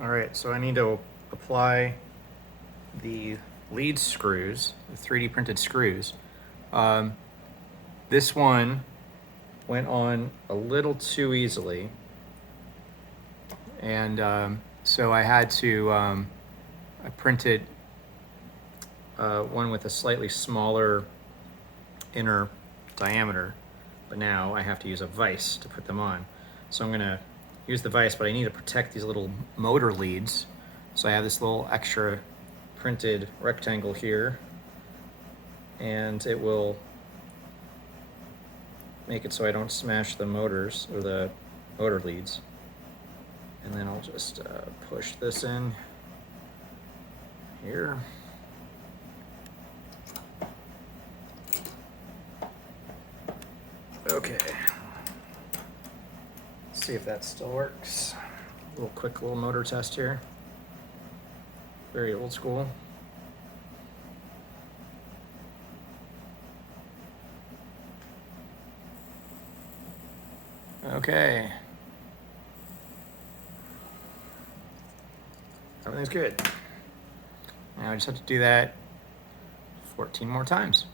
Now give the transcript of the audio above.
All right, so I need to apply the lead screws, the 3D printed screws. This one went on a little too easily, and so I had to, I printed one with a slightly smaller inner diameter, but now I have to use a vise to put them on. So I'm gonna use the vise, but I need to protect these little motor leads. So I have this little extra printed rectangle here, and it will make it so I don't smash the motors or the motor leads. And then I'll just push this in here. Okay. Let's see if that still works. A little quick little motor test here. Very old school. Okay. Everything's good. Now I just have to do that 14 more times.